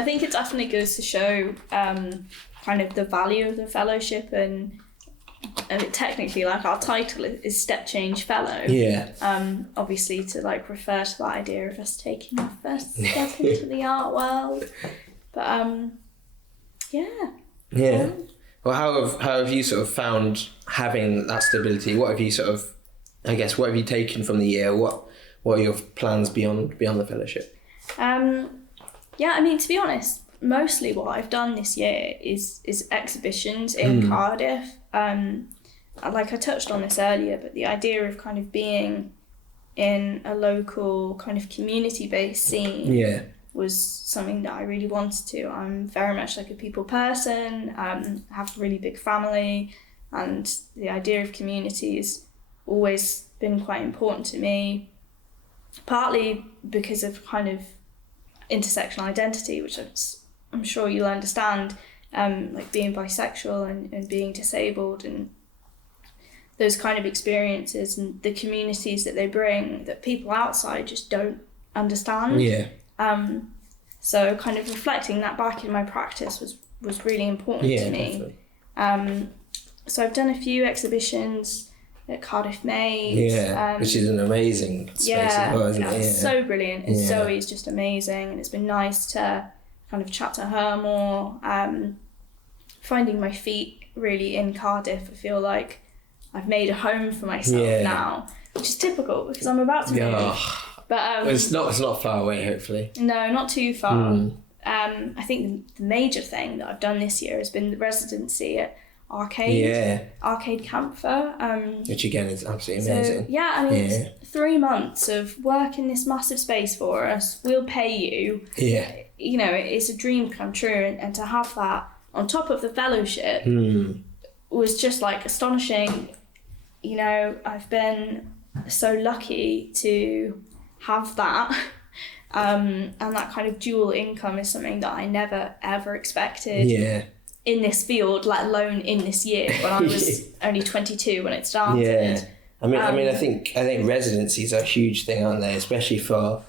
I think it definitely goes to show kind of the value of the fellowship, and technically, like, our title is Step Change Fellow. Yeah. Obviously to like refer to that idea of us taking our first step into the art world. But Yeah. Well, how have you sort of found having that stability? What have you sort of, I guess, what have you taken from the year? What are your plans beyond the fellowship? Yeah, I mean, to be honest, mostly what I've done this year is exhibitions in Cardiff. Like I touched on this earlier, but the idea of kind of being in a local kind of community-based scene was something that I really wanted to. I'm very much like a people person, have a really big family, and the idea of community has always been quite important to me, partly because of kind of intersectional identity, which I'm sure you'll understand, like being bisexual and being disabled, and those kind of experiences and the communities that they bring that people outside just don't understand. So kind of reflecting that back in my practice was really important to me. Definitely. So I've done a few exhibitions at Cardiff Made. Which is an amazing space as well, isn't it? It's so brilliant. And Zoe's just amazing, and it's been nice to kind of chat to her more. Finding my feet really in Cardiff, I feel like I've made a home for myself now, which is typical because I'm about to move. But it's not far away, hopefully. No, not too far. I think the major thing that I've done this year has been the residency at Arcade Camphor. Which again is absolutely amazing. So, I mean, it's 3 months of work in this massive space for us. We'll pay you. You know, it's a dream come true, and to have that on top of the fellowship was just like astonishing. You know, I've been so lucky to have that, and that kind of dual income is something that I never ever expected in this field, let alone in this year when I was only 22 when it started. I mean, I think residencies are a huge thing, aren't they? Especially for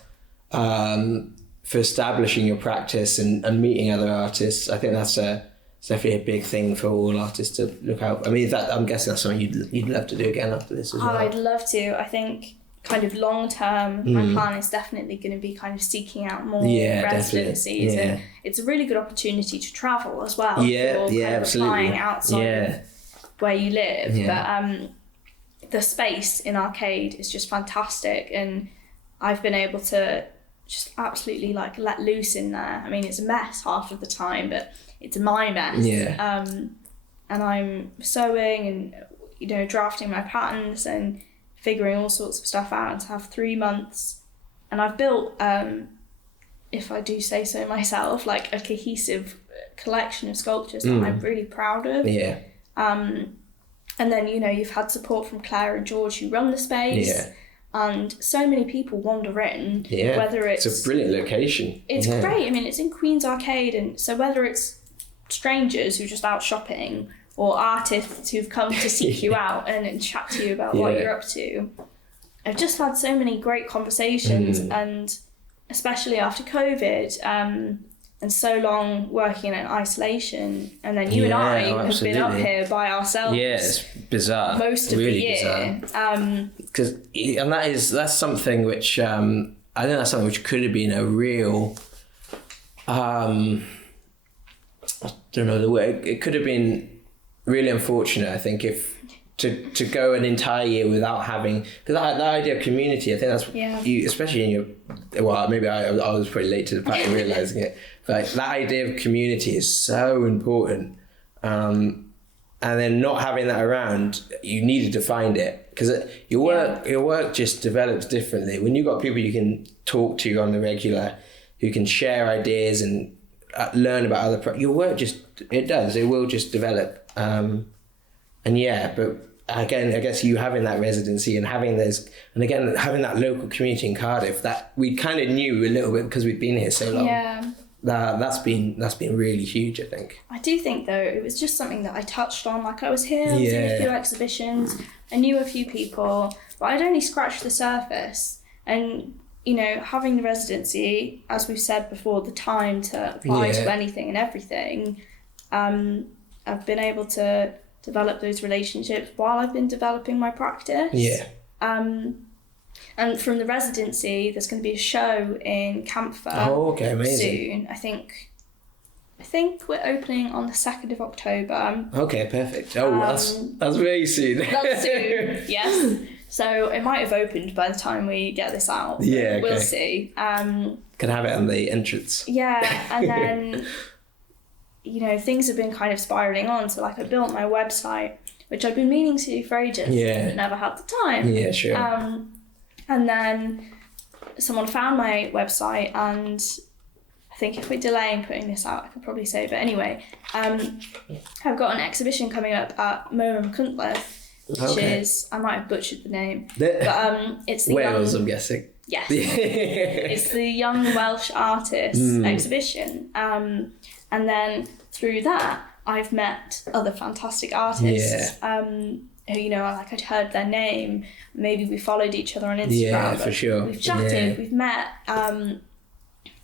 establishing your practice and meeting other artists. I think that's definitely a big thing for all artists to look out. I mean, I'm guessing that's something you'd love to do again after this as well. I'd love to. I think kind of long term, my plan is definitely going to be kind of seeking out more residencies, and it's a really good opportunity to travel as well. Applying outside of where you live. But the space in Arcade is just fantastic, and I've been able to just absolutely like let loose in there. I mean, it's a mess half of the time, but it's my mess. And I'm sewing and, you know, drafting my patterns and figuring all sorts of stuff out, and to have 3 months. And I've built, if I do say so myself, like a cohesive collection of sculptures that I'm really proud of. And then, you know, you've had support from Claire and George who run the space. And so many people wander in, whether it's a brilliant location. It's great. I mean, it's in Queen's Arcade, and so whether it's strangers who are just out shopping or artists who've come to seek you out and chat to you about what you're up to, I've just had so many great conversations, and especially after COVID, and so long working in isolation, and then you and I have been up here by ourselves. It's bizarre. Most of really the year. That's something which I think that's something which could have been a real I don't know the word. It could have been really unfortunate, I think, if to go an entire year without having, because that idea of community, I think that's you, especially in your, well, maybe I was pretty late to the party realizing it, but that idea of community is so important, and then not having that around, you needed to find it, because your work just develops differently when you've got people you can talk to on the regular, who can share ideas and learn about other your work it will just develop, but again, I guess you having that residency and having that local community in Cardiff that we kind of knew a little bit because we'd been here so long. That's been really huge, I think. I do think though it was just something that I touched on. Like I was here, I was in a few exhibitions, I knew a few people, but I'd only scratched the surface. And you know, having the residency, as we've said before, the time to apply to anything and everything, I've been able to develop those relationships while I've been developing my practice. Yeah. And from the residency, there's going to be a show in Camphor. Oh, okay, amazing. Soon. I think we're opening on the 2nd of October. Okay, perfect. Oh, that's very soon. That's soon, yes. So it might have opened by the time we get this out. Yeah, okay. We'll see. Can have it on the entrance. Yeah, and then, you know, things have been kind of spiralling on. So, like, I built my website, which I've been meaning to do for ages, but never had the time. Yeah, sure. And then someone found my website, and I think if we're delaying putting this out, I could probably say, but anyway, I've got an exhibition coming up at Moorham Cunliffe, which is, I might have butchered the name, but it's the Wales, I'm guessing. Yes. It's the Young Welsh Artists exhibition. And then through that, I've met other fantastic artists who, you know, like I'd heard their name. Maybe we followed each other on Instagram. Yeah, for sure. We've chatted, we've met. And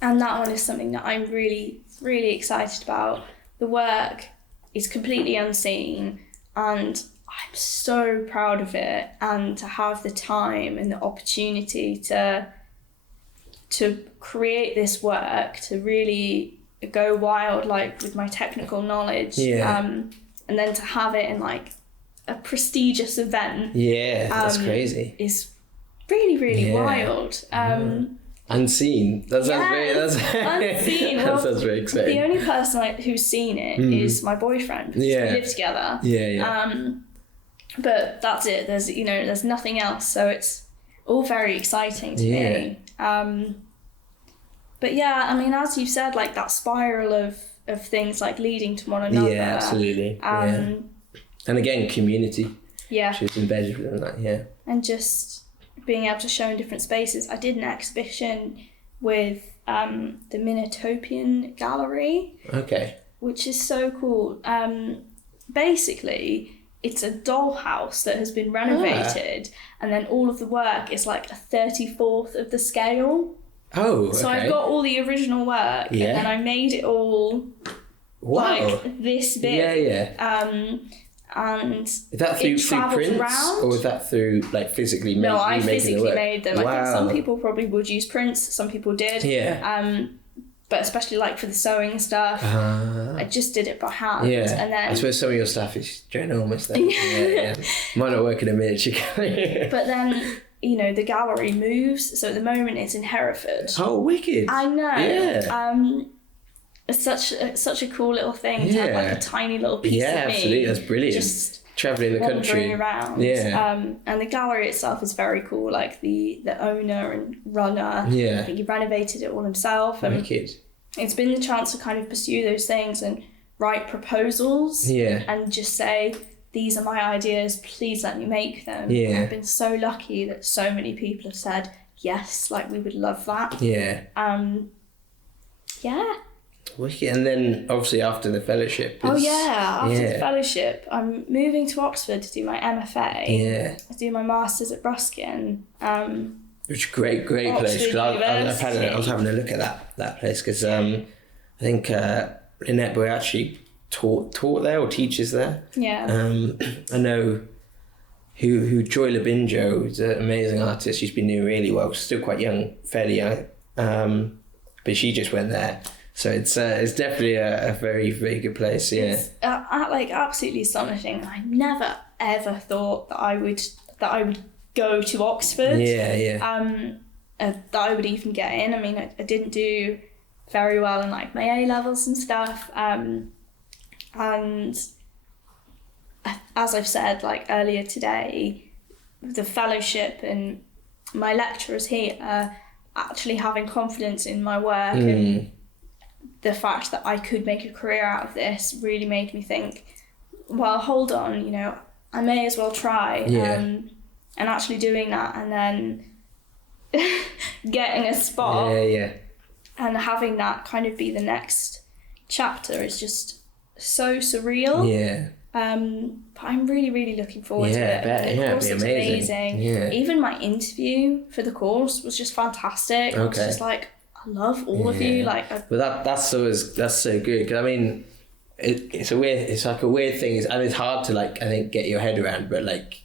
that one is something that I'm really, really excited about. The work is completely unseen, and I'm so proud of it, and to have the time and the opportunity to create this work, to really go wild, like with my technical knowledge, and then to have it in like a prestigious event. Yeah, that's crazy. Is really, really wild. Unseen. That's unseen. That sounds very exciting. The only person who's seen it is my boyfriend, because we live together. But that's it. There's nothing else. So it's all very exciting to me. But yeah, I mean, as you've said, like that spiral of things like leading to one another. Yeah, absolutely. And again, community. Yeah. Which is embedded within that, And just being able to show in different spaces. I did an exhibition with the Minotopian Gallery. Okay. Which is so cool. Basically, it's a dollhouse that has been renovated, and then all of the work is like a 34th of the scale. Oh, okay. So I've got all the original work, and then I made it all like this big. And is that through prints, around. Or is that through like physically making? No, I physically made them. Wow. I think some people probably would use prints, some people did. But especially like for the sewing stuff, I just did it by hand. Yeah. And then I suppose some of your stuff is ginormous then. Might not work in a miniature gallery. But then, you know, the gallery moves. So at the moment it's in Hereford. Oh, wicked. I know. Yeah. It's such a cool little thing to have like a tiny little piece of me. Yeah, absolutely. That's brilliant. Just travelling the country. Around. Yeah. And the gallery itself is very cool. Like the owner and runner. Yeah. I think he renovated it all himself. And wicked. It's been the chance to kind of pursue those things and write proposals. Yeah. And just say, these are my ideas, please let me make them. Yeah. I've been so lucky that so many people have said, yes, like we would love that. Yeah. Yeah. Wicked. And then obviously after the fellowship. After the fellowship, I'm moving to Oxford to do my MFA. Yeah. I do my masters at Ruskin. Which is a great place. I was having a look at that place because I think Lynette Boy actually taught there or teaches there. Yeah. I know who Joy Labinjo is an amazing artist. She's been doing really well. She's still quite young, fairly young, but she just went there. So it's definitely a very, very good place. Yeah. It's like absolutely astonishing. I never ever thought that I would go to Oxford. Yeah. That I would even get in. I mean, I didn't do very well in like my A levels and stuff. And as I've said like earlier today, the fellowship and my lecturers here actually having confidence in my work and the fact that I could make a career out of this really made me think, well, hold on, you know, I may as well try. And actually doing that and then getting a spot and having that kind of be the next chapter is just so surreal. But I'm really, really looking forward to it. The course it'd be amazing. Yeah. Even my interview for the course was just fantastic. Okay. I was just like, I love all of you. Like, but that's so good, because I mean, it's like a weird thing. And it's hard to, like, I think, get your head around. But like,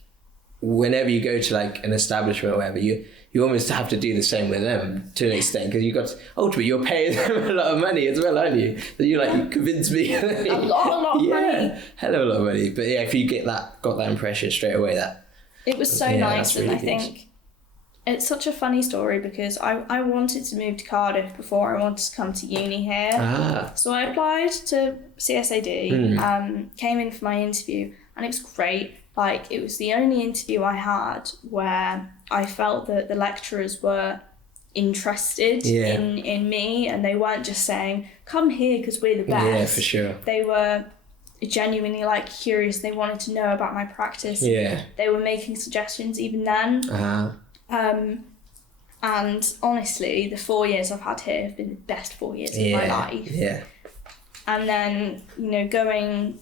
whenever you go to like an establishment or whatever, you almost have to do the same with them to an extent, because ultimately you're paying them a lot of money as well, aren't you? So you convince me. a lot of money. Hell of a lot of money. But yeah, if you got that impression straight away, it was so nice, really and I think it's such a funny story, because I wanted to move to Cardiff before I wanted to come to uni here. So I applied to CSAD, came in for my interview, and it was great. Like, it was the only interview I had where I felt that the lecturers were interested in me, and they weren't just saying, come here because we're the best. Yeah, for sure. They were genuinely curious. They wanted to know about my practice. Yeah. They were making suggestions even then. And honestly, the 4 years I've had here have been the best 4 years of my life. Yeah. And then, going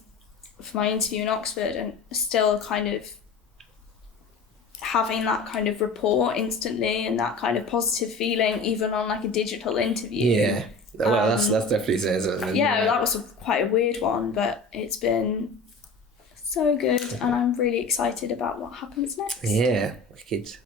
for my interview in Oxford and still kind of having that kind of rapport instantly and that kind of positive feeling, even on a digital interview. Yeah. Well, that's definitely says it. Yeah, that was quite a weird one, but it's been so good, and I'm really excited about what happens next. Yeah, wicked.